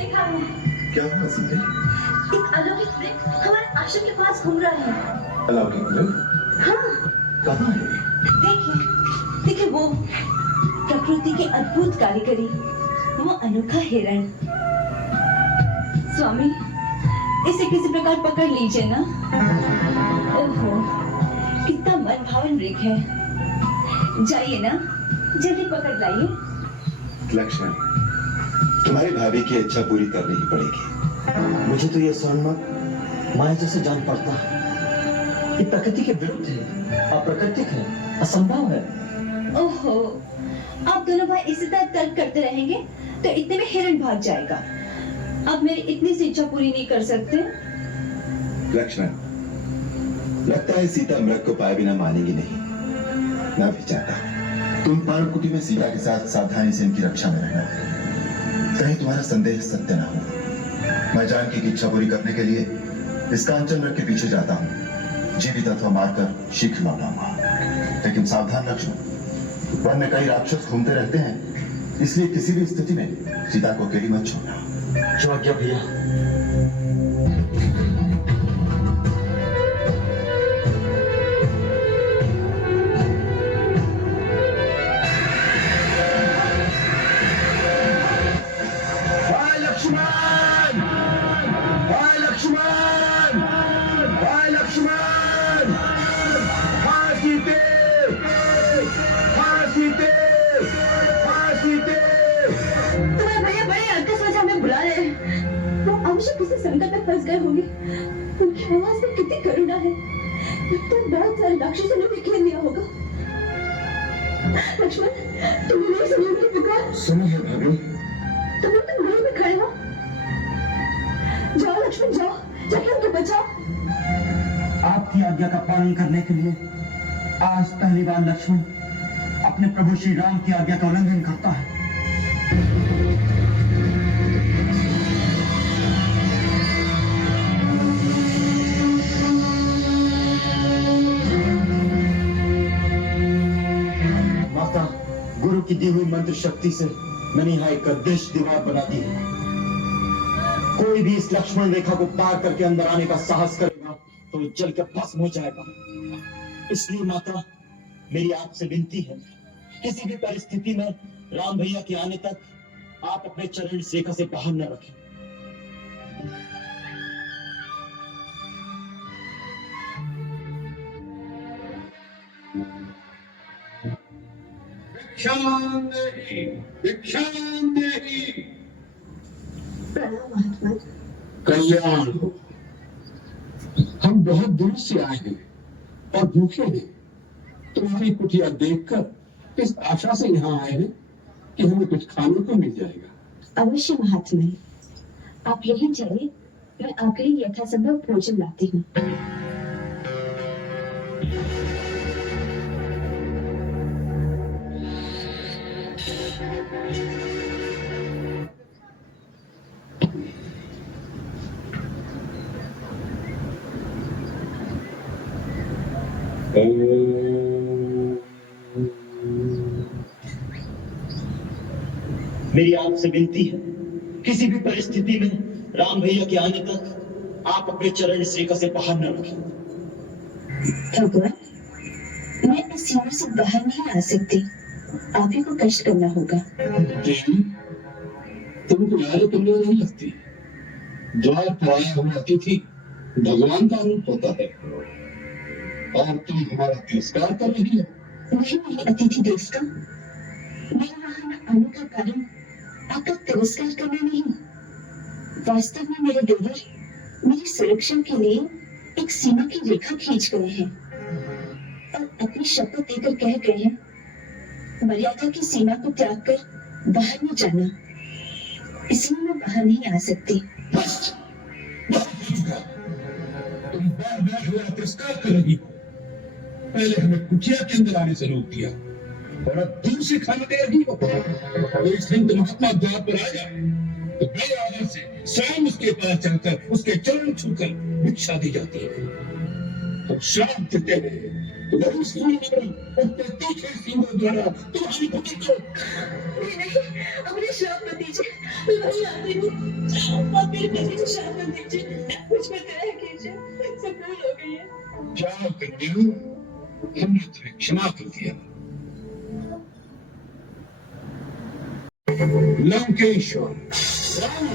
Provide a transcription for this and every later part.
देखा है। क्या हुआ सुनने? एक अलौकिक वृक्ष हमारे आश्रम के पास घूम रहा है। अलौकिक वृक्ष? हाँ, कहाँ है? देखिए, देखिए वो प्रकृति की अद्भुत कारीगरी, वो अनोखा हिरण। स्वामी, इसे किसी प्रकार पकड़ लीजिए ना। ओहो, कितना मनभावन वृक्ष है। जाइए ना, जल्दी पकड़ लाइए। लक्ष्मण, तुम्हारी भाभी की इच्छा पूरी करनी ही पड़ेगी। मुझे तो यह स्वर्ण माया जैसे जान पड़ता है। ये प्रकृति के विरुद्ध है, अप्राकृतिक है, असंभव है। ओहो, आप दोनों भाई इसी तरह तर्क करते रहेंगे तो इतने में हिरण भाग जाएगा। अब मेरी इतनी सी इच्छा पूरी नहीं कर सकते। लक्ष्मण, लगता है सीता मृग को पाए बिना मानेगी नहीं। मैं भी चाहता हूं तुम पर्णकुटी में सीता के साथ सावधानी से इनकी रक्षा में रहना, कहीं तुम्हारा संदेह सत्य ना हो। मैं जानकी की इच्छा पूरी करने के लिए इस कांचन मृग के पीछे जाता हूँ, जीवित अथवा मारकर शीघ्र लौट आऊंगा। लेकिन सावधान लक्ष्मण, वन में कई राक्षस घूमते रहते हैं, इसलिए किसी भी स्थिति में सीता को अकेली मत छोड़ना। जो आज्ञा भैया। संकट में फंस गए होंगे। उनकी आवाज में कितनी करुणा है। लगता है बहुत सारे राक्षसों ने उन्हें घेर लिया होगा। लक्ष्मण, तुमने नहीं सुनी उनकी पुकार? सुनी है भाभी। तुम दूर में खड़े हो। जाओ लक्ष्मण, जाओ, जाके उनको बचाओ। आपकी आज्ञा का पालन करने के लिए आज पहली बार लक्ष्मण अपने प्रभु श्री राम की आज्ञा का उल्लंघन करता है। गुरु की दी हुई मंत्र शक्ति से मैंने यहाँ एक अदृश्य दीवार बना दी है। कोई भी इस लक्ष्मण रेखा को पार करके अंदर आने का साहस करेगा तो जल के भस्म हो जाएगा। इसलिए माता, मेरी आपसे विनती है, किसी भी परिस्थिति में राम भैया के आने तक आप अपने चरण इस रेखा से बाहर न रखें। कल्याण हो। हम बहुत दूर से आए हैं और भूखे हैं। तुम्हारी कुटिया देखकर इस आशा से यहाँ आए हैं कि हमें कुछ खाने को मिल जाएगा। अवश्य महात्मा, आप यहीं चलिए, मैं आपके लिए यथासंभव भोजन लाती हूँ। मेरी आपसे विनती है, किसी भी परिस्थिति में राम भैया के आने तक आप अपने चरण इस रेखा से बाहर न रखें। भगवान, मैं इस सीमा से बाहर नहीं आ सकती, आप ही को कष्ट करना होगा। तुमको यार तुमने नहीं लगती। द्वार पर आया हुआ अतिथि भगवान का रूप होता है और तुम हमारा तिरस्कार कर रही हो। नहीं अतिथि देवता, मेरे वहां आने का कारण आपका तिरस्कार करना नहीं। वास्तव में मेरे देवर मेरी सुरक्षा के लिए एक सीमा की रेखा खींच गए हैं और अपनी शपथ देकर कह गए हैं, मर्यादा की सीमा को त्याग कर बाहर न जाना। इसलिए मैं बाहर नहीं आ सकती। बस, तुम बार बार हमारा तिरस्कार कर रही हो। पहले हमें कुटिया के अंदर आने से रोक दिया और अब दूर से खाना दे रही हो। कोई संत महात्मा द्वार पर आया तो बड़े आदर से स्वयं उसके पास जाकर उसके चरण छूकर भिक्षा दी जाती है। तो श्राप देते हैं वही सूर्य और तीखे सींगों द्वारा तुम्हारी पति को नहीं, अपने श्राप मत दीजिए, मैं वही आती हूँ। आप मेरे पति को श्राप मत दीजिए, मुझ पर दया कीजिए, मुझसे भूल हो गई है। जाओ कन्या, हमने तुम्हें क्षमा कर दिया। लंकेश्वर रावण,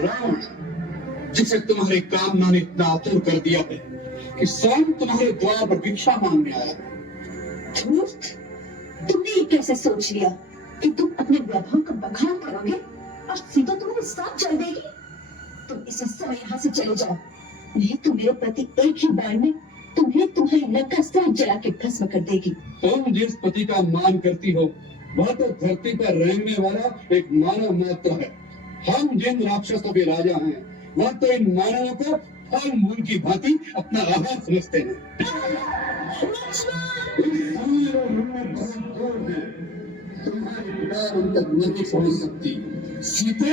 रावण जिसे तुम्हारे कामना ने इतना आतुर कर दिया है कि स्वयं तुम्हारे द्वार पर भिक्षा मांगने आया है। धूर्त, तुमने ये कैसे सोच लिया कि तुम अपने वैभव का बखान करोगे और सीता तुम्हारे साथ चल देगी? तुम इसी समय यहाँ से चले जाओ, नहीं तो मेरे पति एक ही बार में तुम्हें तुम्हारी लंका साथ जला के भस्म कर देगी। तुम जिस पति का मान करती हो वह तो धरती पर रहने वाला एक मानव मात्र है। हम जिन राक्षसों के राजा हैं वह तो इन मानवों को फल मूल की भांति अपना आहार समझते हैं। तुम्हारी पिता उन तक नहीं पहुंच सकती। सीते